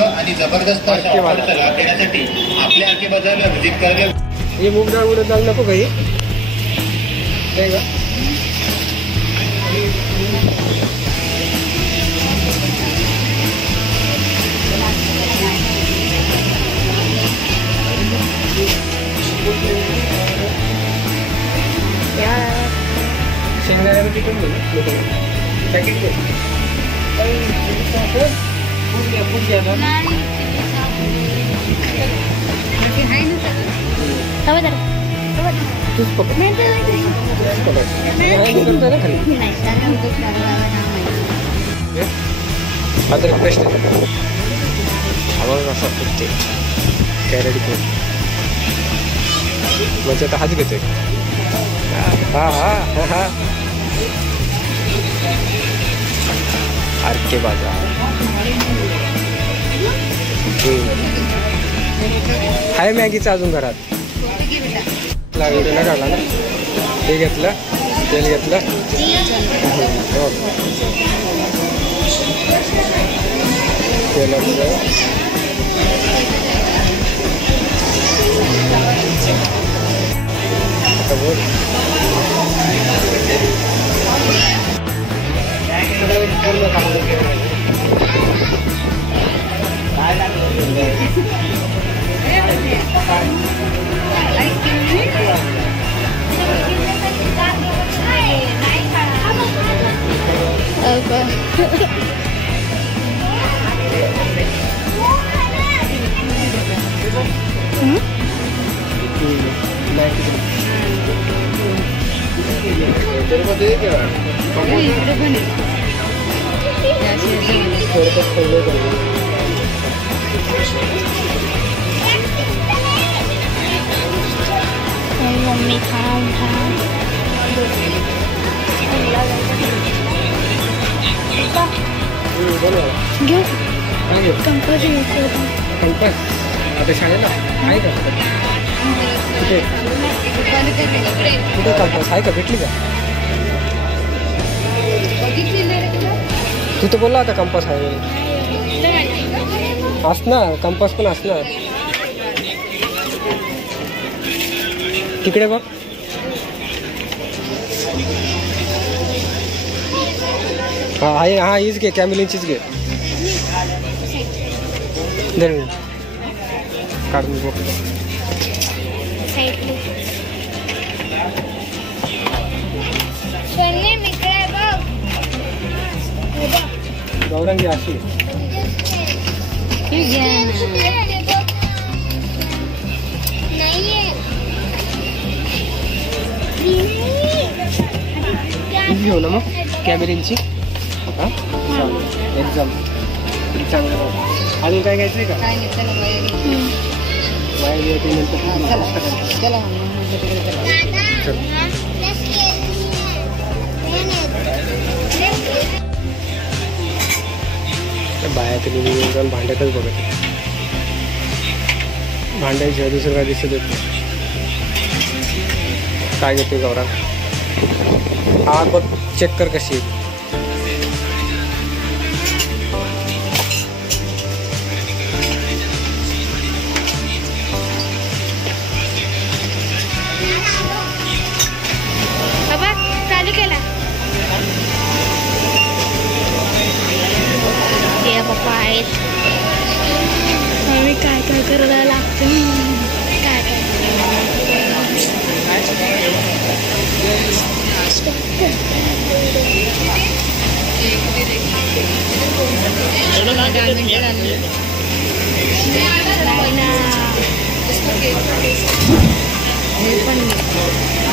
आणि जबरदस्त ऑफरचा लाभ घेण्यासाठी आपल्या आके बाजारला व्हिजिट करा. हे मूग डाळ उडत डाळ नको काही शेंगदाण्याचं पिठून पॅकेट घे तूच पकड अदरक पेस्ट आवाज असा फुटते कॅरेट घेऊन म्हणजे आता हाच घेतोय. हा हा हा हा आरके बाजार आहे मॅगीचं अजून घरात व्हिडिओ नाही काढला ना. हे घेतलं तेल घेतलं हो तेलाचं आता बोल मम्मी खाऊन घेऊ कंपस कंपस आता शाळेला आहे का कुठे कुठे कंपस आहे का भेटली का तू तर बोलला होता कंपस आहे असणार कंपस पण असणार तिकडे बघ. हा आहे हा हीच घे कॅमिलिनचीच घे धर काढून बघतो. गौरंगी अशी घेऊ ना मग कॅमेऱ्यांची हां एक्झाम चांगलं. अजून काय घ्यायचं आहे का बाया तरी निघून जाऊन भांड्यातच बघत भांड्याशिवाय दुसरं काय दिसत येत नाही. काय घेते गौरा हा बघ चेक कर कशी आहे. बाबा चालू केला ते पप्पा आहेत आम्ही काय काय करायला लागतं काय काय पण